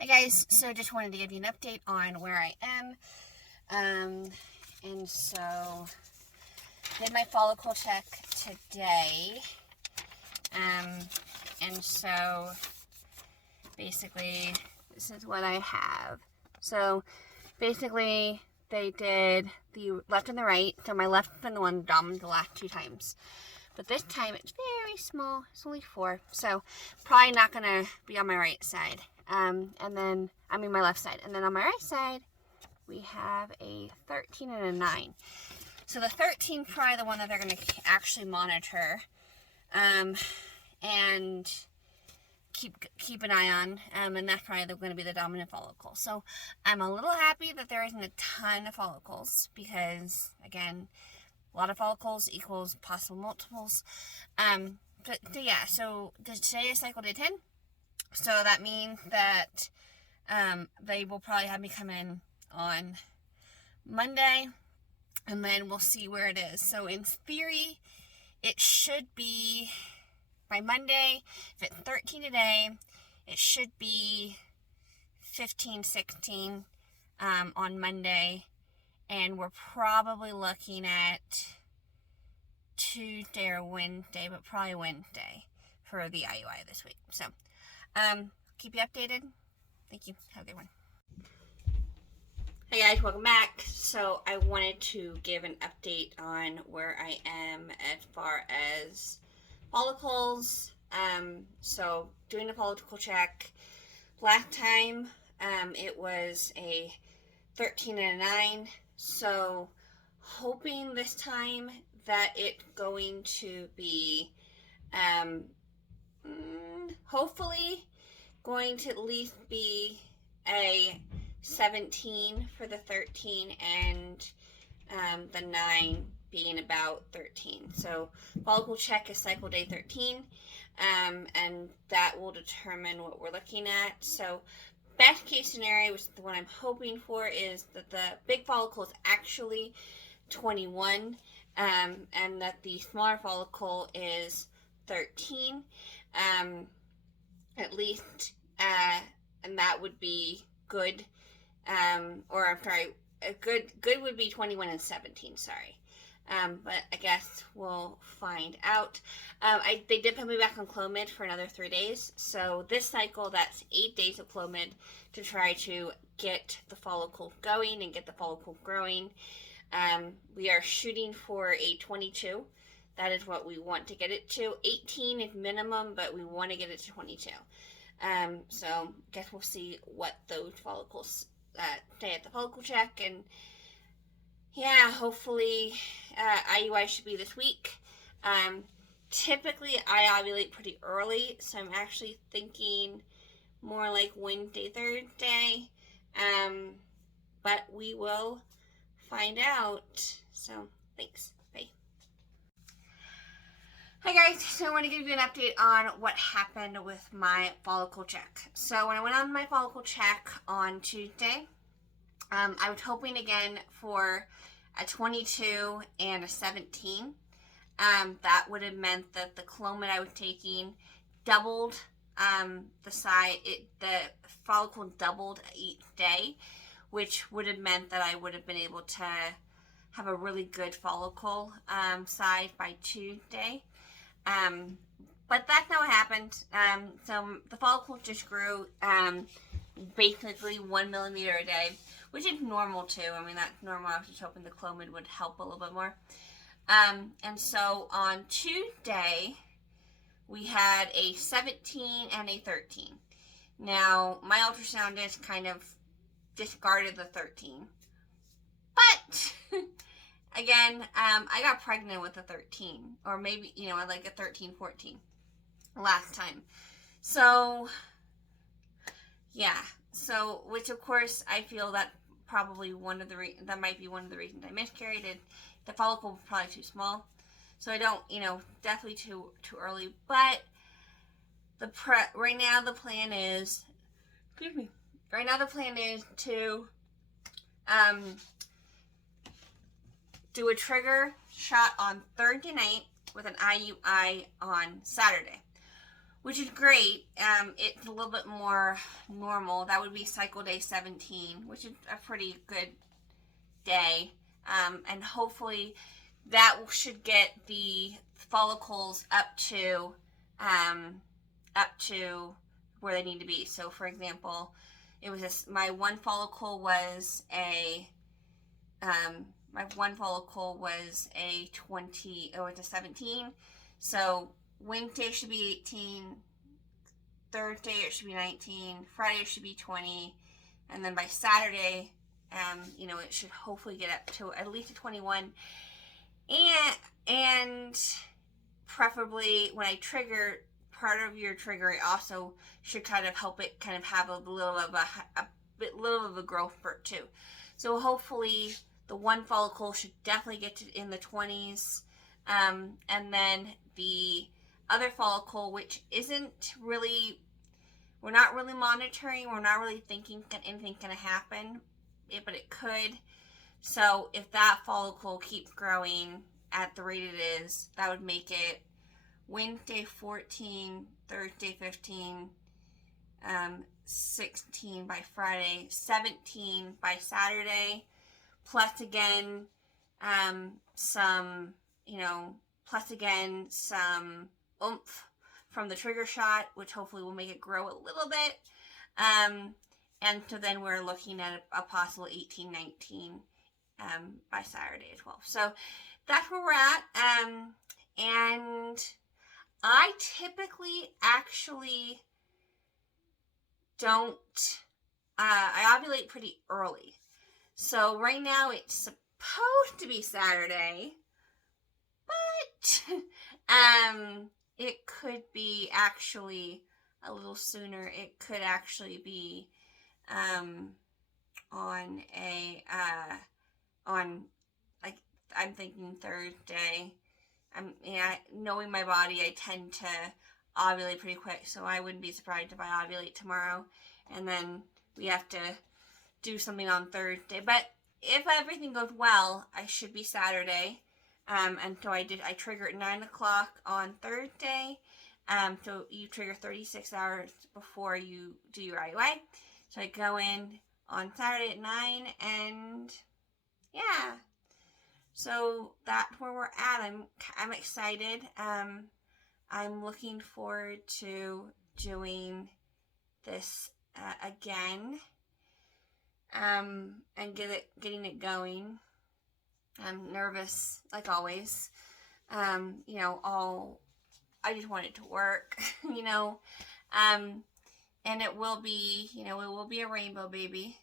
Hi guys, so just wanted to give you an update on where I am. And so did my follicle check today. And so basically this is what I have. So basically they did the left and the right. So my left has been the one dominant the last 2 times. But this time it's very small. It's only 4. So probably not going to be on my right side. And then, my left side. And then on my right side, we have a 13 and a 9. So the 13 probably the one that they're going to actually monitor. And keep an eye on. And that's probably going to be the dominant follicle. So I'm a little happy that there isn't a ton of follicles. Because, again, a lot of follicles equals possible multiples. But yeah, so today is cycle day 10. So that means that they will probably have me come in on Monday, and then we'll see where it is. So in theory, it should be by Monday. If it's 13 today, it should be 15, 16 on Monday, and we're probably looking at Tuesday or Wednesday, but probably Wednesday for the IUI this week. So keep you updated. Thank you. Have a good one. Hey guys, welcome back. So I wanted to give an update on where I am as far as follicles. So doing a follicle check. Last time it was a 13 and a 9. So hoping this time that it's going to be hopefully going to at least be a 17 for the 13 and the 9 being about 13. So follicle check is cycle day 13, and that will determine what we're looking at. So best case scenario, which is the one I'm hoping for, is that the big follicle is actually 21, and that the smaller follicle is 13, at least, and that would be good. Good would be 21 and 17. Sorry. But I guess we'll find out. They did put me back on Clomid for another 3 days. So this cycle, that's 8 days of Clomid to try to get the follicle going and get the follicle growing. We are shooting for a 22. That is what we want to get it to. 18 is minimum, but we want to get it to 22. So I guess we'll see what those follicles say at the follicle check, and yeah, hopefully IUI should be this week. Typically I ovulate pretty early, so I'm actually thinking more like Wednesday, Thursday, but we will find out. So thanks. Bye. Hi guys, so I want to give you an update on what happened with my follicle check. So when I went on my follicle check on Tuesday, I was hoping again for a 22 and a 17. That would have meant that the Clomid I was taking doubled the size. The follicle doubled each day, which would have meant that I would have been able to have a really good follicle size by Tuesday. But that's not what happened. So the follicle just grew basically 1 millimeter a day, which is normal too. That's normal. I was just hoping the Clomid would help a little bit more. And so on Tuesday, we had a 17 and a 13. Now, my ultrasoundist kind of discarded the 13. But again, I got pregnant with a 13, or maybe, like a 13, 14 last time. So, yeah. So, which of course, I feel that probably that might be one of the reasons I miscarried it. The follicle was probably too small. So I don't, definitely too early. But right now the plan is, to do a trigger shot on Thursday night with an IUI on Saturday, which is great. It's a little bit more normal. That would be cycle day 17, which is a pretty good day. And hopefully that should get the follicles up to where they need to be. So for example, it was my one follicle was a 20, or it's a 17. So Wednesday should be 18, Thursday it should be 19, Friday it should be 20, and then by Saturday, it should hopefully get up to at least a 21. And preferably when I trigger, part of your trigger, I also should kind of help it kind of have a little of a growth spurt too. So hopefully the one follicle should definitely get to in the 20s, and then the other follicle, which isn't really, we're not really monitoring, we're not really thinking anything's going to happen, but it could. So if that follicle keeps growing at the rate it is, that would make it Wednesday 14, Thursday 15, 16 by Friday, 17 by Saturday, plus again some oomph from the trigger shot, which hopefully will make it grow a little bit. And so then we're looking at a possible 18, 19 by Saturday at 12. So that's where we're at. And I typically actually don't, I ovulate pretty early. So right now it's supposed to be Saturday, but it could be actually a little sooner. It could actually be I'm thinking Thursday. Knowing my body, I tend to ovulate pretty quick, so I wouldn't be surprised if I ovulate tomorrow, and then we have to do something on Thursday. But if everything goes well, I should be Saturday. And so I trigger at 9 o'clock on Thursday. So you trigger 36 hours before you do your IUI. So I go in on Saturday at 9, and yeah. So that's where we're at. I'm excited. I'm looking forward to doing this again, and getting it going. I'm nervous, like always. I just want it to work, and it will be, a rainbow baby.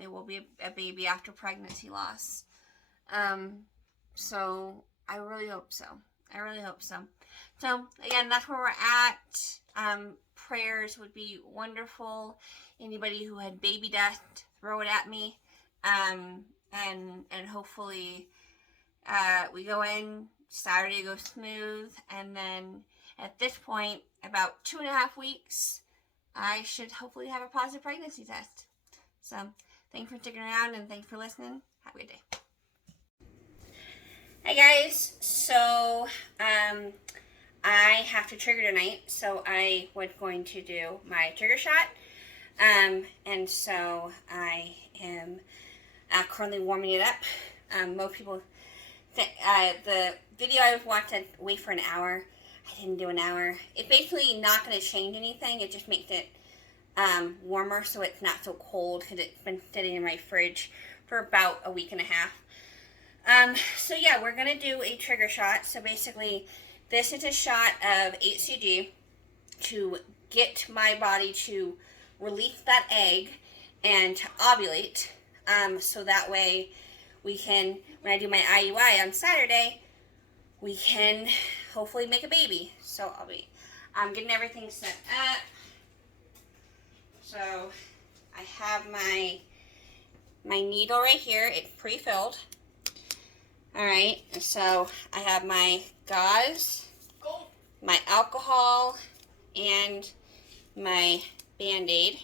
It will be a baby after pregnancy loss. So I really hope so. So again, that's where we're at. Prayers would be wonderful. Anybody who had baby death, throw it at me. And hopefully we go in, Saturday goes smooth, and then at this point, about 2.5 weeks, I should hopefully have a positive pregnancy test. So thanks for sticking around, and thanks for listening. Have a good day. Hi guys, so I have to trigger tonight, so I was going to do my trigger shot, and so I am currently warming it up. Most people think the video I was watching, wait for an hour. I didn't do an hour. It's basically not going to change anything. It just makes it warmer, so it's not so cold, because it's been sitting in my fridge for about a week and a half. So yeah, we're going to do a trigger shot. So basically, this is a shot of HCG to get my body to release that egg and to ovulate. So that way we can, when I do my IUI on Saturday, we can hopefully make a baby. So I'm getting everything set up. So I have my needle right here. It's pre-filled. All right, so I have my gauze, my alcohol, and my Band-Aid.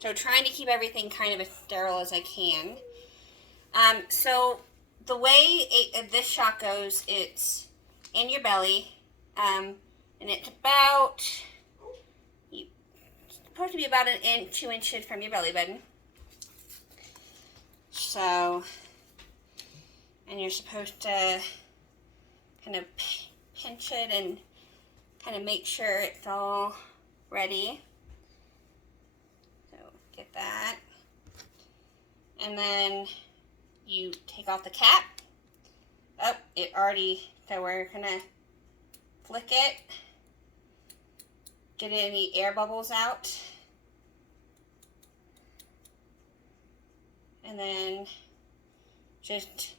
So trying to keep everything kind of as sterile as I can. So the way this shot goes, it's in your belly, and it's about supposed to be about 1 inch, 2 inches from your belly button. So, and you're supposed to kind of pinch it and kind of make sure it's all ready. So get that. And then you take off the cap. Oh, it already, so we're gonna flick it. Get any air bubbles out. And then just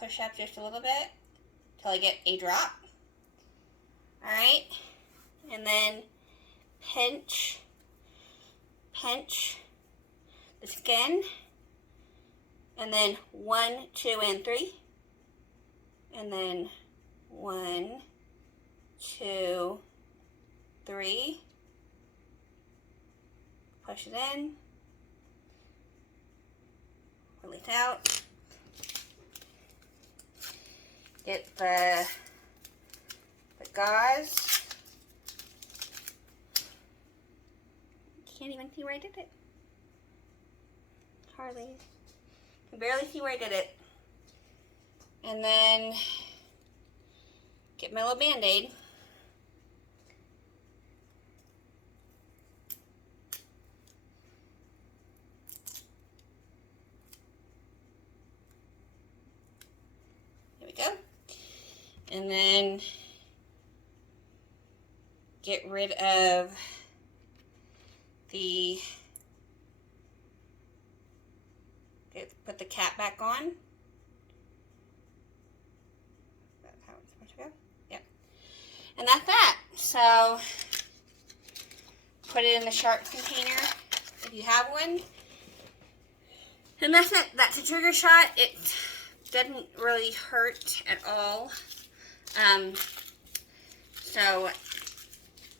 push up just a little bit till I get a drop. Alright, and then pinch the skin, and then 1, 2, and 3, and then 1, 2, 3, push it in, release out, get the gauze. Can't even see where I did it. Hardly. You can barely see where I did it. And then get my little Band-Aid. Here we go. And then get rid of the, put the cap back on. That's how it's supposed to go. Yep. And that's that. So put it in the sharp container if you have one. And that's it. That's a trigger shot. It doesn't really hurt at all. So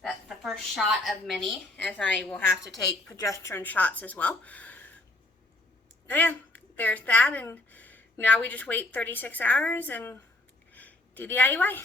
that's the first shot of many, as I will have to take progesterone shots as well. So yeah, there's that, and now we just wait 36 hours and do the IUI.